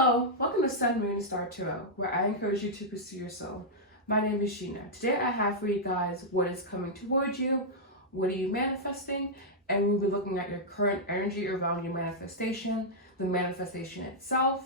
Hello, welcome to Sun, Moon, Star Tarot, where I encourage you to pursue your soul. My name is Gina. Today I have for you guys what is coming towards you, what are you manifesting, and we'll be looking at your current energy around your manifestation, the manifestation itself,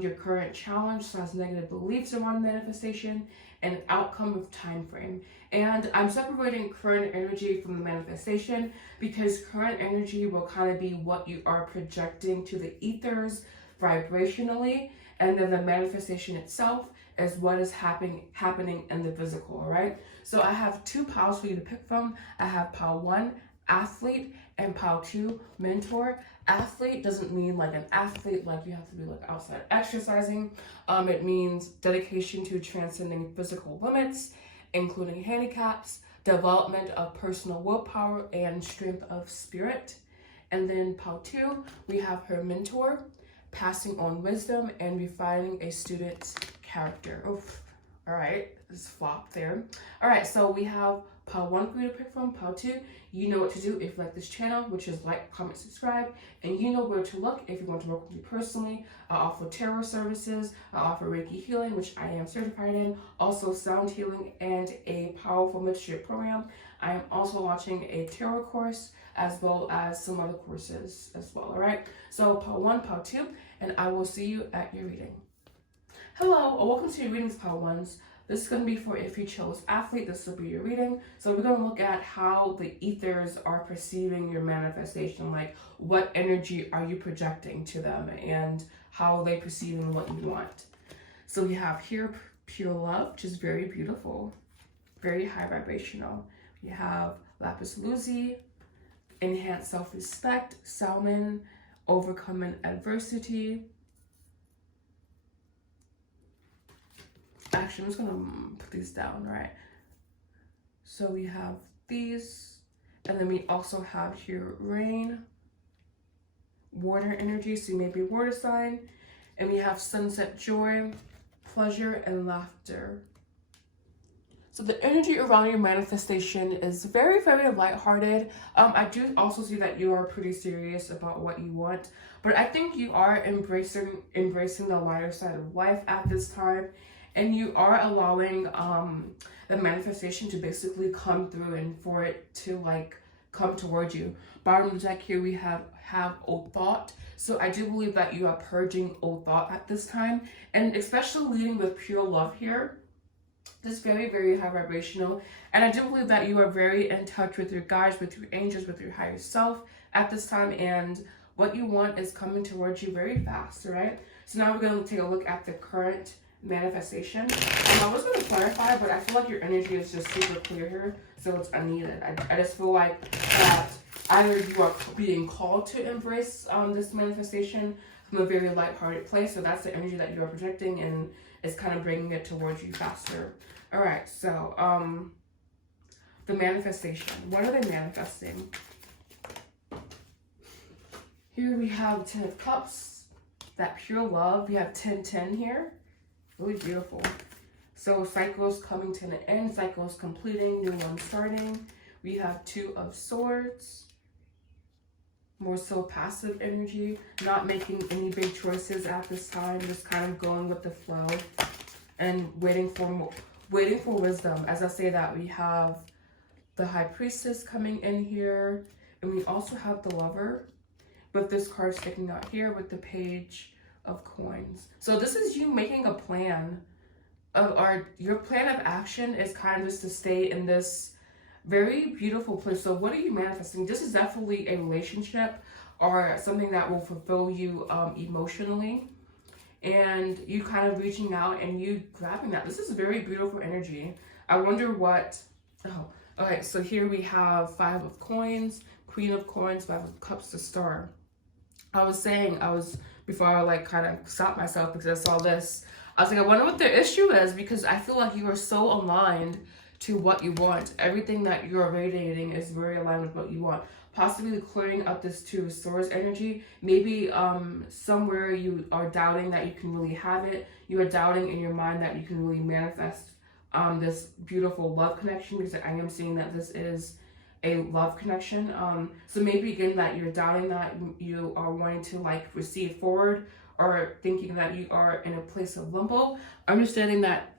your current challenge, so has negative beliefs around manifestation, and outcome of time frame. And I'm separating current energy from the manifestation because current energy will kind of be what you are projecting to the ethers vibrationally, and then the manifestation itself is what is happening in the physical. All right, so I have two piles for you to pick from. I have pile 1, athlete, and pile 2, mentor. Athlete doesn't mean like an athlete, like you have to be like outside exercising. It means dedication to transcending physical limits, including handicaps, development of personal willpower, and strength of spirit. And then pile 2, we have her mentor, passing on wisdom and refining a student's character. Oof. All right, this flop there. All right, so we have pile 1 for you to pick from. Pile 2, you know what to do if you like this channel, which is like, comment, subscribe, and you know where to look if you want to work with me personally. I offer tarot services, I offer reiki healing, which I am certified in, also sound healing, and a powerful mentorship program. I am also launching a tarot course as well as some other courses as well. All right, so pile 1, pile 2, and I will see you at your reading. Hello, or welcome to your readings, pile 1s. This is going to be for if you chose athlete, this will be your reading. So we're going to look at how the ethers are perceiving your manifestation, like what energy are you projecting to them and how they perceiving what you want. So we have here pure love, which is very beautiful, very high vibrational. We have lapis lazuli, enhanced self-respect, salmon, overcoming adversity. Actually, I'm just gonna put these down, right? So we have these, and then we also have here rain, water energy, so you may be a water sign, and we have sunset joy, pleasure, and laughter. So the energy around your manifestation is very, very lighthearted. I do also see that you are pretty serious about what you want, but I think you are embracing the lighter side of life at this time, and you are allowing the manifestation to basically come through and for it to like come towards you. Bottom of the deck here we have old thought. So I do believe that you are purging old thought at this time, and especially leading with pure love here. This is very, very high vibrational, and I do believe that you are very in touch with your guides, with your angels, with your higher self at this time, and what you want is coming towards you very fast. All right, so now we're going to take a look at the current manifestation. I was going to clarify, but I feel like your energy is just super clear here, so it's unneeded. I just feel like that either you are being called to embrace this manifestation from a very lighthearted place, so that's the energy that you are projecting, and it's kind of bringing it towards you faster. All right, so the manifestation. What are they manifesting? Here we have 10 of Cups, that pure love. We have 10-10 here. Really beautiful. So cycles coming to an end, cycles completing, new ones starting. We have 2 of Swords. More so passive energy, not making any big choices at this time, just kind of going with the flow and waiting for wisdom. As I say that, we have the High Priestess coming in here, and we also have the Lover with this card sticking out here with the Page of Coins. So this is you making a plan your plan of action is kind of just to stay in this very beautiful place. So what are you manifesting? This is definitely a relationship or something that will fulfill you emotionally, and you kind of reaching out and you grabbing that. This is very beautiful energy. I wonder what, okay, so here we have 5 of Coins, Queen of Coins, 5 of Cups, the Star. Before I like kind of stopped myself because I saw this, I was like, I wonder what their issue is, because I feel like you are so aligned to what you want. Everything that you're radiating is very aligned with what you want. Possibly clearing up this 2 of Swords energy. Maybe somewhere you are doubting that you can really have it. You are doubting in your mind that you can really manifest this beautiful love connection, because I am seeing that this is a love connection. So maybe again that you're doubting that you are wanting to like recede forward or thinking that you are in a place of limbo. Understanding that,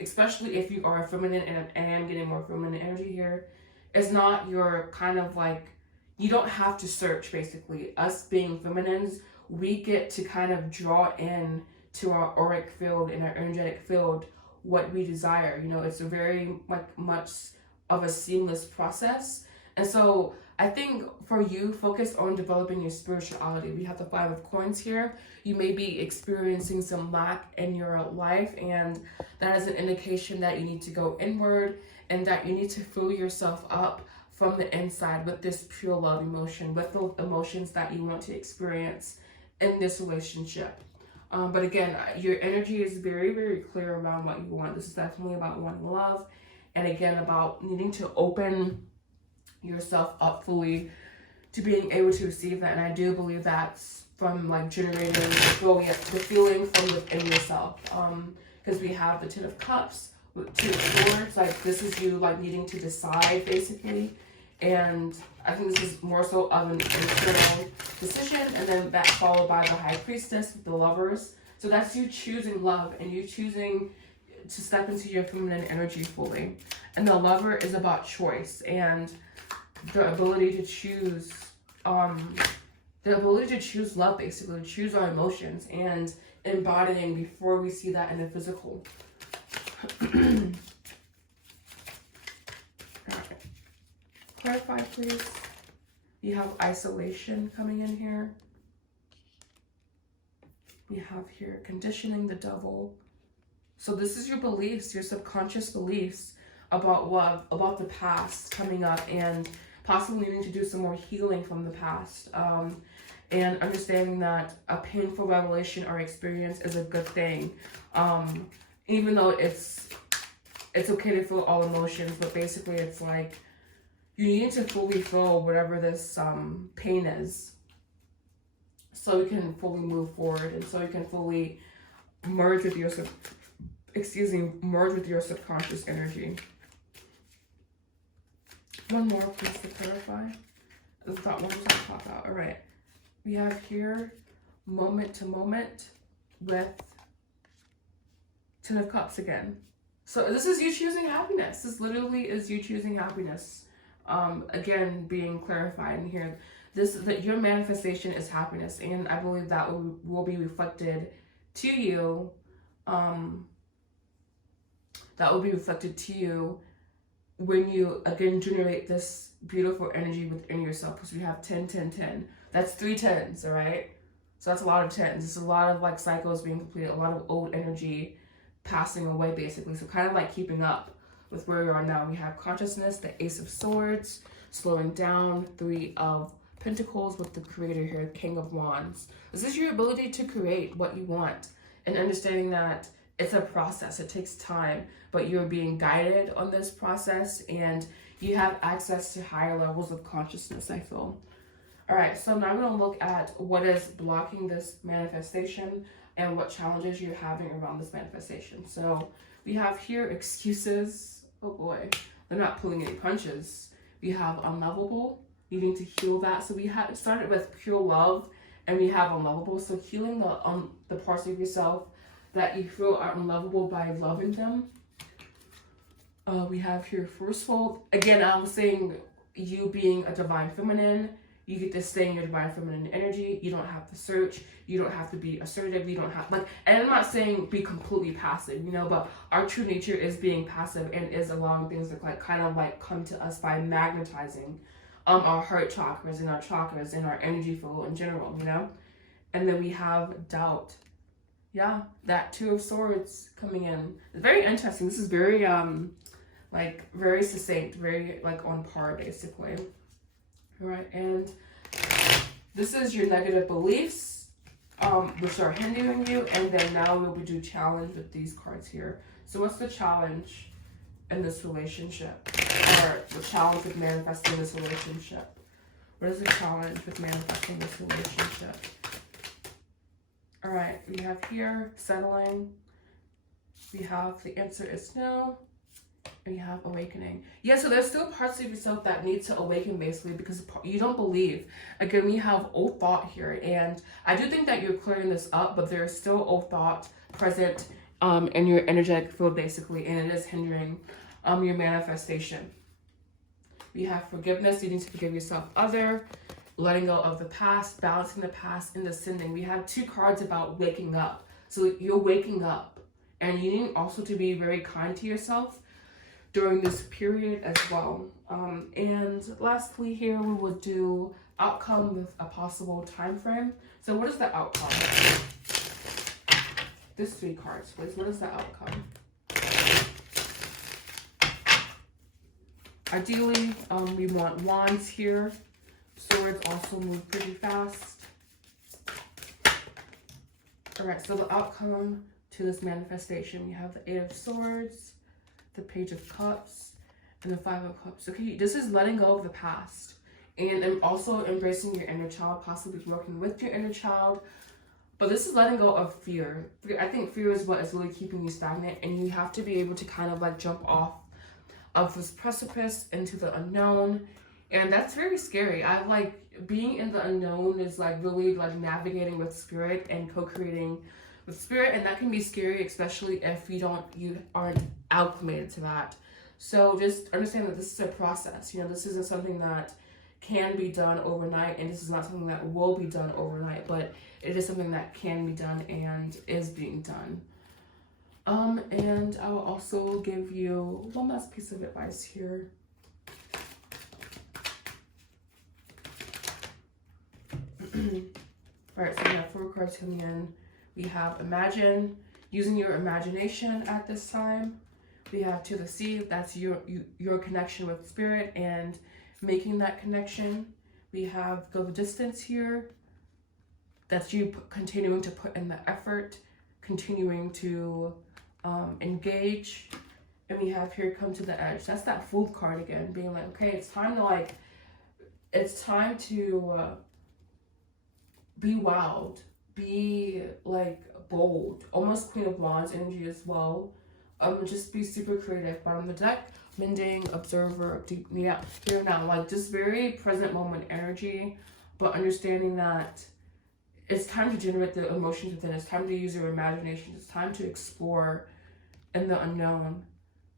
especially if you are feminine, and I am getting more feminine energy here, it's not your kind of like, you don't have to search. Basically, us being feminines, we get to kind of draw in to our auric field and our energetic field what we desire. You know, it's a very much of a seamless process. And so I think for you, focus on developing your spirituality. We have the 5 of coins here. You may be experiencing some lack in your life, and that is an indication that you need to go inward and that you need to fill yourself up from the inside with this pure love emotion, with the emotions that you want to experience in this relationship. But again, your energy is very, very clear around what you want. This is definitely about wanting love, and again, about needing to open yourself up fully to being able to receive that. And I do believe that's from like generating the feeling from within yourself. Because we have the 10 of cups with 2 of swords. Like, this is you like needing to decide, basically. And I think this is more so of an internal decision, and then that followed by the high priestess with the lovers. So that's you choosing love and you choosing to step into your feminine energy fully. And the lover is about choice and the ability to choose, love, basically, to choose our emotions and embodying before we see that in the physical. Clarify, please. You have isolation coming in here. We have here conditioning, the devil. So this is your beliefs, your subconscious beliefs about love, about the past coming up, and possibly needing to do some more healing from the past. And understanding that a painful revelation or experience is a good thing. Even though it's okay to feel all emotions, but basically it's like, you need to fully feel whatever this pain is, so you can fully move forward, and so you can fully merge with your subconscious energy. One more, please, to clarify. That one was going to pop out. All right. We have here moment to moment with 10 of cups again. So this is you choosing happiness. This literally is you choosing happiness. Again, being clarified in here, that your manifestation is happiness, and I believe that will be reflected to you. That will be reflected to you when you again generate this beautiful energy within yourself, because we have 10, 10, 10. That's 3 10s, all right? So that's a lot of 10s. It's a lot of like cycles being completed, a lot of old energy passing away, basically. So kind of like keeping up with where we are now. We have consciousness, the Ace of Swords, slowing down, 3 of Pentacles with the Creator here, King of Wands. This is your ability to create what you want, and understanding that it's a process. It takes time, but you're being guided on this process, and you have access to higher levels of consciousness, I feel. All right, so now I'm going to look at what is blocking this manifestation and what challenges you're having around this manifestation. So we have here excuses. Oh boy, they're not pulling any punches. We have unlovable, needing to heal that. So we had started with pure love, and we have unlovable. So healing the parts of yourself that you feel are unlovable by loving them. We have here forceful. Again, I was saying you being a divine feminine, you get to stay in your divine feminine energy. You don't have to search. You don't have to be assertive. You don't have and I'm not saying be completely passive, but our true nature is being passive and is allowing things to kind of come to us by magnetizing our heart chakras and our chakras and our energy flow in general, And then we have doubt. Yeah, that 2 of Swords coming in. It's very interesting. This is very very succinct, very on par, basically. All right, and this is your negative beliefs, which are hindering you, and then now we'll do challenge with these cards here. So what's the challenge in this relationship, or the challenge with manifesting this relationship? What is the challenge with manifesting this relationship? All right, we have here settling. We have the answer is no, And you have awakening. Yeah, so there's still parts of yourself that need to awaken, basically, because you don't believe. Again, we have old thought here, and I do think that you're clearing this up, but there's still old thought present in your energetic field, basically, and it is hindering your manifestation. We have forgiveness. You need to forgive yourself, letting go of the past, balancing the past, and ascending. We have 2 cards about waking up. So you're waking up, and you need also to be very kind to yourself during this period as well. And lastly here, we will do outcome with a possible time frame. So what is the outcome? This 3 cards, please. What is the outcome? Ideally, we want wands here. Swords also move pretty fast. All right, so the outcome to this manifestation, we have the 8 of Swords, the Page of Cups, and the 5 of Cups. Okay, this is letting go of the past and also embracing your inner child, possibly working with your inner child. But this is letting go of fear. I think fear is what is really keeping you stagnant, and you have to be able to kind of like jump off of this precipice into the unknown, and that's very scary. I like being in the unknown is like really like navigating with spirit and co-creating with spirit, and that can be scary, especially if you aren't acclimated to that. So just understand that this is a process. You know, this isn't something that can be done overnight, and this is not something that will be done overnight, but it is something that can be done and is being done. And I will also give you one last piece of advice here. All right, so we have 4 cards coming in. We have imagine, using your imagination at this time. We have to the sea, that's your connection with spirit and making that connection. We have go the distance here. That's you continuing to put in the effort, continuing to engage. And we have here come to the edge. That's that Fool card again, being like, okay, it's time to be wild, be like bold, almost Queen of Wands energy as well. Just be super creative. Bottom of the deck, mending, observer, deep, yeah, here now, like just very present moment energy, but understanding that it's time to generate the emotions within. It's time to use your imagination. It's time to explore in the unknown,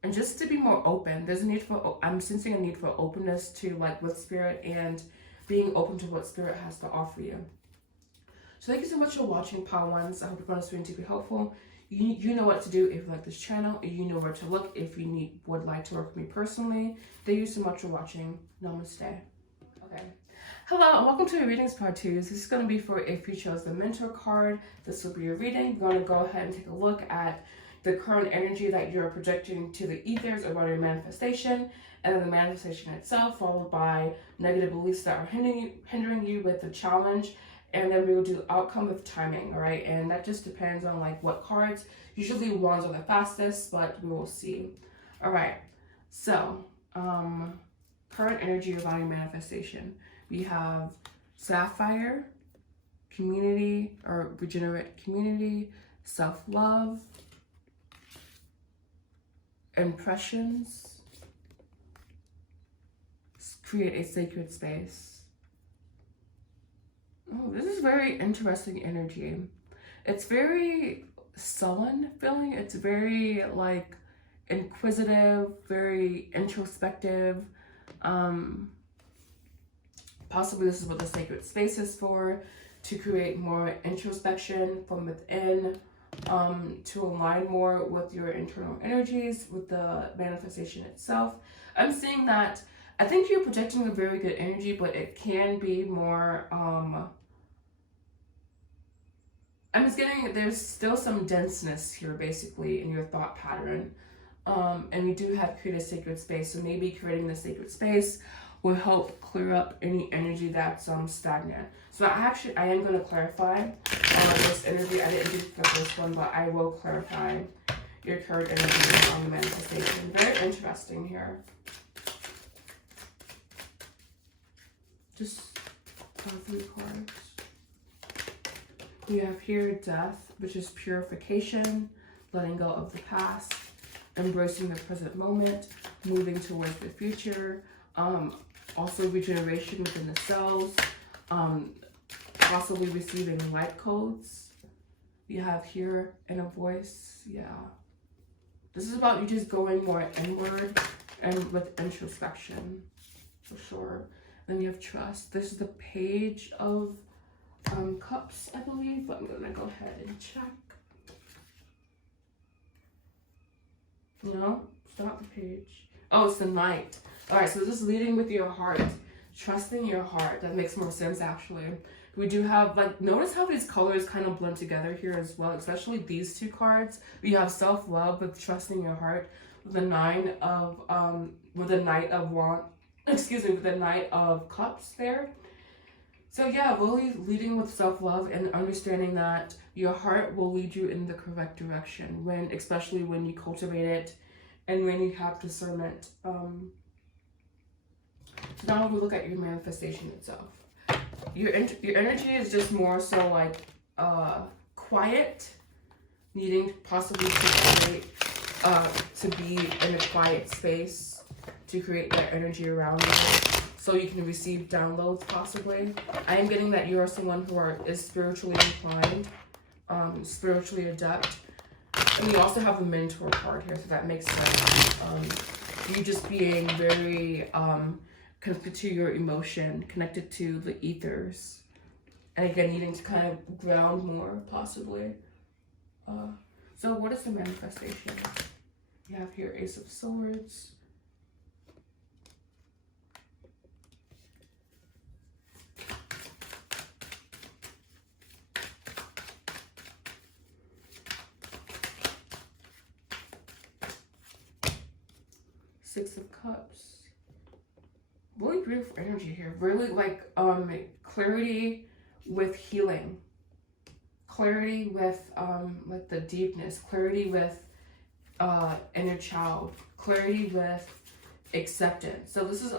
and just to be more open. There's a need for, I'm sensing a need for openness to like with spirit and being open to what spirit has to offer you. So thank you so much for watching, Power Ones. I hope you found this video to be helpful. You know what to do if you like this channel. You know where to look if you would like to work with me personally. Thank you so much for watching. Namaste. Okay. Hello and welcome to your readings part 2. This is going to be for if you chose the mentor card. This will be your reading. We're going to go ahead and take a look at the current energy that you're projecting to the ethers about your manifestation, and then the manifestation itself, followed by negative beliefs that are hindering you with the challenge. And then we will do outcome with timing, all right? And that just depends on like what cards. Usually wands are the fastest, but we will see. All right, so current energy about your manifestation. We have Sapphire, community or regenerate community, self-love, impressions, create a sacred space. Oh, this is very interesting energy. It's very sullen feeling. It's very like inquisitive, very introspective. Possibly this is what the sacred space is for, to create more introspection from within, to align more with your internal energies, with the manifestation itself. I'm seeing that I think you're projecting a very good energy, but it can be more, I'm just getting, there's still some denseness here basically in your thought pattern. And you do have create a sacred space. So maybe creating the sacred space will help clear up any energy that's stagnant. So I am going to clarify this energy. I didn't do it for this one, but I will clarify your current energy on the manifestation. Very interesting here. Just 3 cards. We have here death, which is purification, letting go of the past. embracing the present moment, moving towards the future, also regeneration within the cells, possibly receiving light codes. We have here inner voice, yeah. This is about you just going more inward and with introspection, for sure. Then you have trust. This is the Page of Cups, I believe, but I'm gonna go ahead and check. No, it's not the Page. Oh, it's the Knight. All right, so this is leading with your heart, trusting your heart. That makes more sense, actually. We do have, like, notice how these colors kind of blend together here as well, especially these two cards. We have self-love with trusting your heart, with the Knight of Cups there. So yeah, really leading with self-love and understanding that your heart will lead you in the correct direction, especially when you cultivate it and when you have discernment. So now we look at your manifestation itself. Your energy is just more so like quiet, needing possibly to be in a quiet space to create that energy around you, so you can receive downloads possibly. I am getting that you are someone who is spiritually inclined, spiritually adept. And we also have a mentor card here, so that makes sense. You just being very connected to your emotion, connected to the ethers. And again, needing to kind of ground more, possibly. So what is the manifestation? You have here Ace of Swords. Six of Cups. Really beautiful energy here. Really like clarity with healing. Clarity with like the deepness. Clarity with inner child. Clarity with acceptance. So this is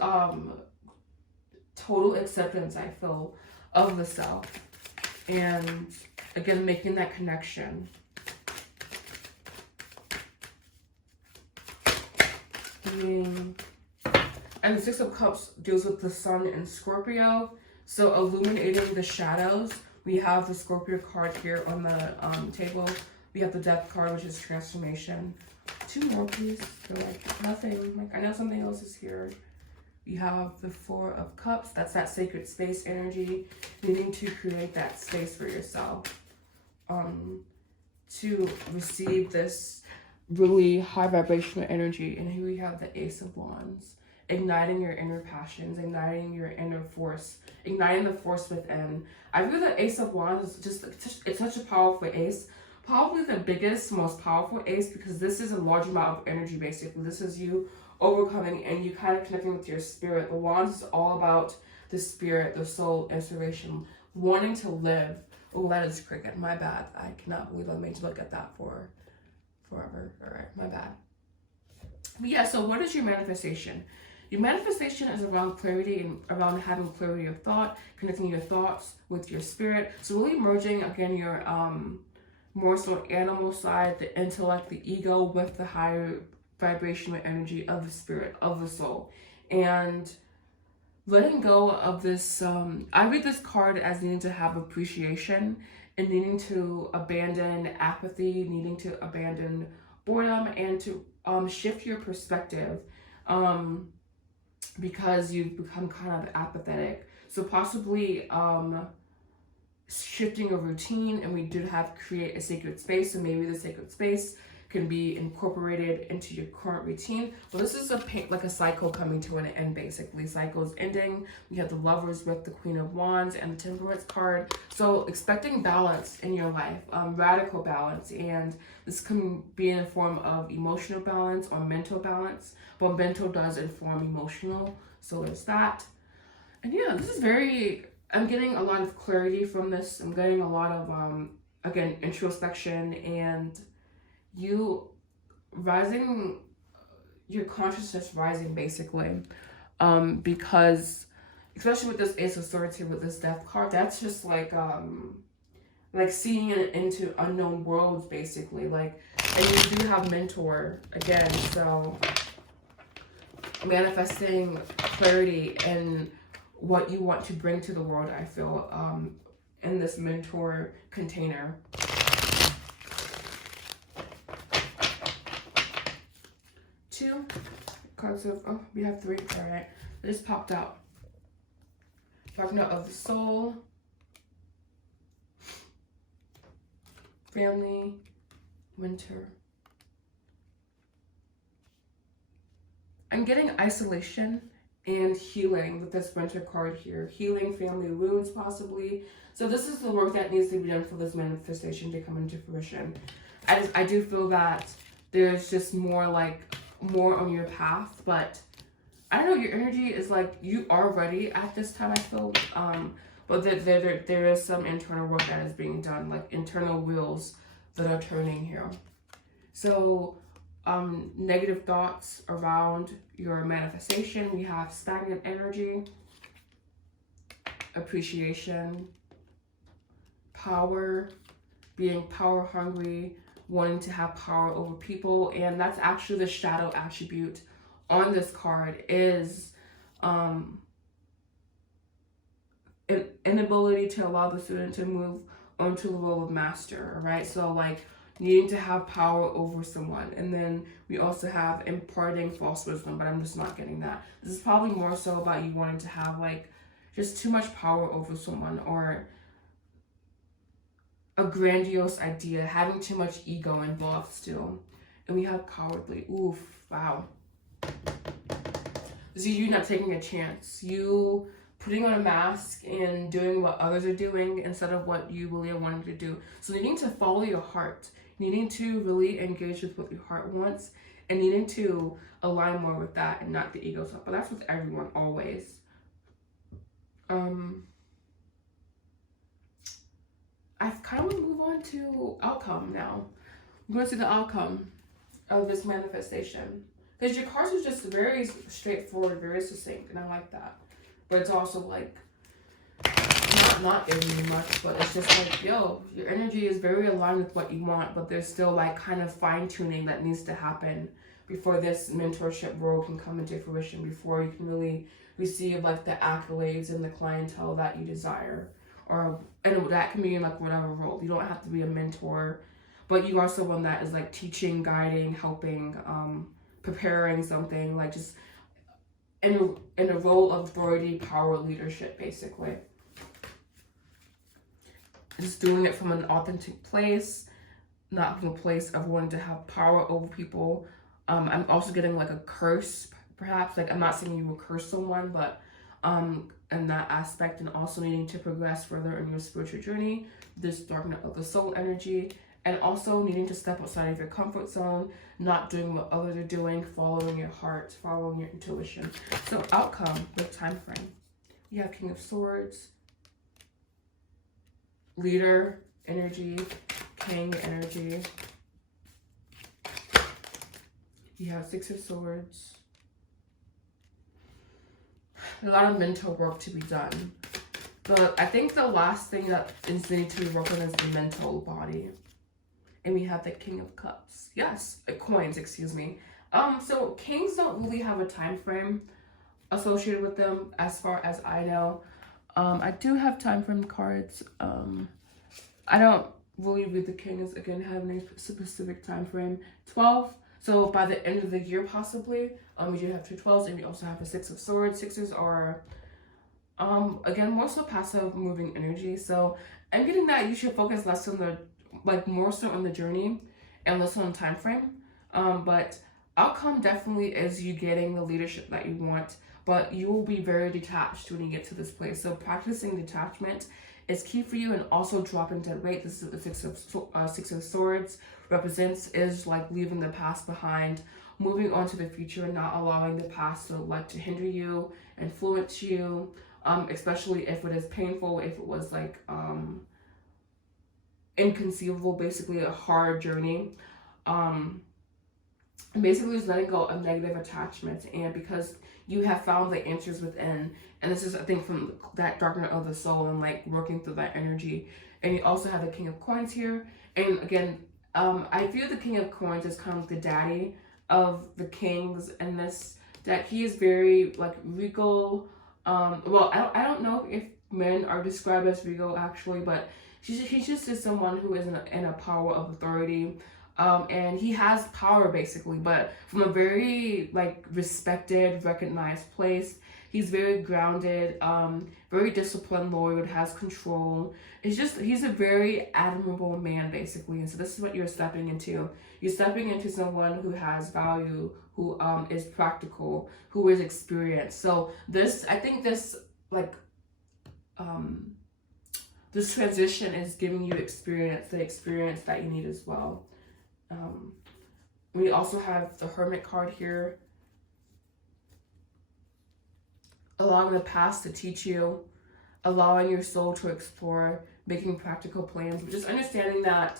total acceptance, I feel, of the self. And again, making that connection. And the Six of Cups deals with the Sun in Scorpio. So illuminating the shadows. We have the Scorpio card here on the table. We have the Death card, which is transformation. Two more, please. They're like nothing. Like I know something else is here. We have the Four of Cups. That's that sacred space energy. Needing to create that space for yourself. To receive this really high vibrational energy. And here we have the Ace of Wands. Igniting your inner passions, igniting your inner force, igniting the force within. I feel that Ace of Wands is just, it's such a powerful ace. Probably the biggest, most powerful ace, because this is a large amount of energy, basically. This is you overcoming and you kind of connecting with your spirit. The Wands is all about the spirit, the soul, inspiration, wanting to live. Oh, that is cricket. My bad. I cannot believe I made to look at that for forever. All right, my bad. But yeah, so what is your manifestation? Your manifestation is around clarity and around having clarity of thought, connecting your thoughts with your spirit. So really merging, again, your more so animal side, the intellect, the ego, with the higher vibrational energy of the spirit, of the soul. And letting go of this, I read this card as needing to have appreciation and needing to abandon apathy, needing to abandon boredom, and to shift your perspective. Because you've become kind of apathetic. So possibly shifting a routine, and we did have create a sacred space, so maybe the sacred space can be incorporated into your current routine. Well, this is like a cycle coming to an end, basically. Cycles ending. We have the Lovers with the Queen of Wands and the Temperance card. So expecting balance in your life, radical balance, and this can be in the form of emotional balance or mental balance, but mental does inform emotional, so there's that. And yeah, this is very, I'm getting a lot of clarity from this. I'm getting a lot of, again, introspection, and you rising, your consciousness rising, basically, because especially with this Ace of Swords here with this Death card, that's just like like seeing into unknown worlds, basically. Like, and you do have mentor again, so manifesting clarity and what you want to bring to the world, I feel, in this mentor container. Two cards of, oh, we have three, all right. It just popped out. Talking of the soul, family, winter. I'm getting isolation and healing with this winter card here. Healing family wounds, possibly. So this is the work that needs to be done for this manifestation to come into fruition. I do feel that there's just more on your path, but I don't know, your energy is like, you are ready at this time, I feel. But there is some internal work that is being done, like internal wheels that are turning here. So negative thoughts around your manifestation. We have stagnant energy, appreciation, power, being power hungry, wanting to have power over people. And that's actually the shadow attribute on this card, is an inability to allow the student to move onto the role of master. All right, so like needing to have power over someone. And then we also have imparting false wisdom, but I'm just not getting that. This is probably more so about you wanting to have like just too much power over someone, or a grandiose idea, having too much ego involved still. And we have cowardly. Oof, wow. This is you not taking a chance. You putting on a mask and doing what others are doing instead of what you really are wanting to do. So needing to follow your heart, needing to really engage with what your heart wants, and needing to align more with that and not the ego stuff. But that's with everyone, always. I kind of want to move on to outcome now. I'm going to see the outcome of this manifestation. Because your cards are just very straightforward, very succinct, and I like that. But it's also like, not giving you much, but it's just like, yo, your energy is very aligned with what you want, but there's still like kind of fine-tuning that needs to happen before this mentorship role can come into fruition, before you can really receive like the accolades and the clientele that you desire. And that can be in like whatever role. You don't have to be a mentor, but you are someone that is like teaching, guiding, helping, preparing something, like just in a role of authority, power, leadership, basically. Just doing it from an authentic place, not from a place of wanting to have power over people. I'm also getting like a curse, perhaps. Like, I'm not saying you will curse someone, but in that aspect, and also needing to progress further in your spiritual journey, this darkness of the soul energy, and also needing to step outside of your comfort zone, not doing what others are doing, following your heart, following your intuition. So outcome with time frame. You have King of Swords, leader energy, king energy. You have Six of Swords. A lot of mental work to be done. But I think the last thing that is needed to be worked on is the mental body. And we have the King of Cups. Yes, coins, excuse me. So kings don't really have a time frame associated with them, as far as I know. I do have time frame cards. I don't really read the king as, again, having a specific time frame. 12. So by the end of the year, possibly. We do have two 12s, and we also have the Six of Swords. Sixes are, again, more so passive moving energy. So I'm getting that you should focus less on the, like, more so on the journey and less on the time frame. But outcome definitely is you getting the leadership that you want, but you will be very detached when you get to this place. So practicing detachment is key for you, and also dropping dead weight. This is the Six of Swords represents, is like leaving the past behind, moving on to the future, and not allowing the past to hinder you, influence you, especially if it is painful, if it was like inconceivable, basically a hard journey. And basically just letting go of negative attachments, and because you have found the answers within, and this is, I think, from that darkness of the soul and like working through that energy. And you also have the King of Coins here, and again, I view the King of Coins as kind of the daddy of the kings in this deck. He is very like regal. Well, I don't know if men are described as regal actually, but he's just is someone who is in a power of authority. And he has power basically, but from a very like respected, recognized place. He's very grounded, very disciplined, loyal, has control. He's a very admirable man basically. And so this is what you're stepping into. You're stepping into someone who has value, who is practical, who is experienced. So I think this like this transition is giving you the experience that you need as well. We also have the Hermit card here, allowing the past to teach you, allowing your soul to explore, making practical plans, but just understanding that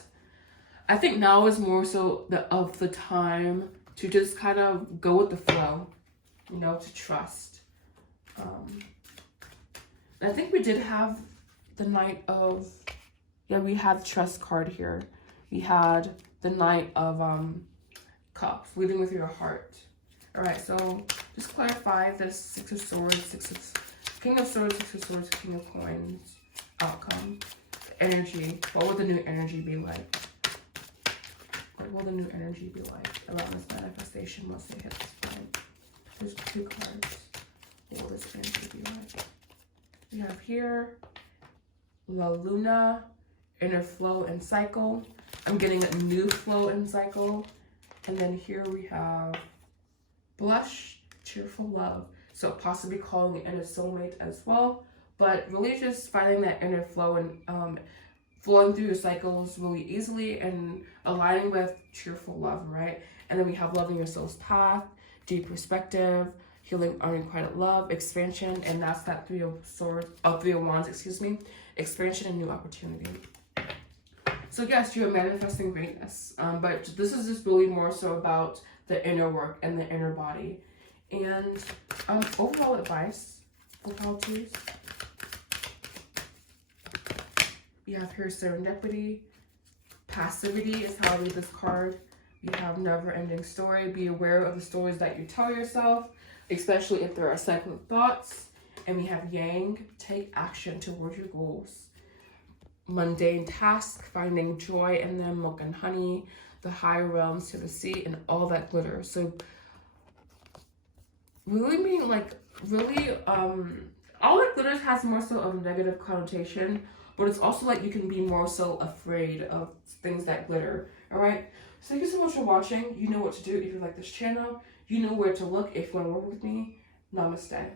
I think now is more so the time to just kind of go with the flow, you know, to trust. I think we did have the Knight of, we had the Trust card here. We had the Knight of Cups, leading with your heart. All right, so just clarify this Six of Swords, King of Swords, Six of Swords, King of Coins outcome, energy. What will the new energy be like? What will the new energy be like around this manifestation once they hit this point? There's 2 cards. What will this energy be like? We have here La Luna, inner flow and cycle. I'm getting a new flow and cycle. And then here we have blush, cheerful love. So possibly calling in a soulmate as well. But really just finding that inner flow and flowing through your cycles really easily and aligning with cheerful love, right? And then we have loving your soul's path, deep perspective, healing unrequited love, expansion, and that's that Three of Wands, expansion and new opportunity. So yes, you're manifesting greatness, but this is just really more so about the inner work and the inner body. And overall advice, qualities. We have here serendipity, passivity is how I read this card. We have never-ending story. Be aware of the stories that you tell yourself, especially if there are cyclic thoughts. And we have yang, take action towards your goals. Mundane task, finding joy in them, milk and honey, the higher realms to the sea, and all that glitters. So really being like, all that glitters has more so of a negative connotation, but it's also like you can be more so afraid of things that glitter, all right? So thank you so much for watching. You know what to do if you like this channel. You know where to look if you want to work with me. Namaste.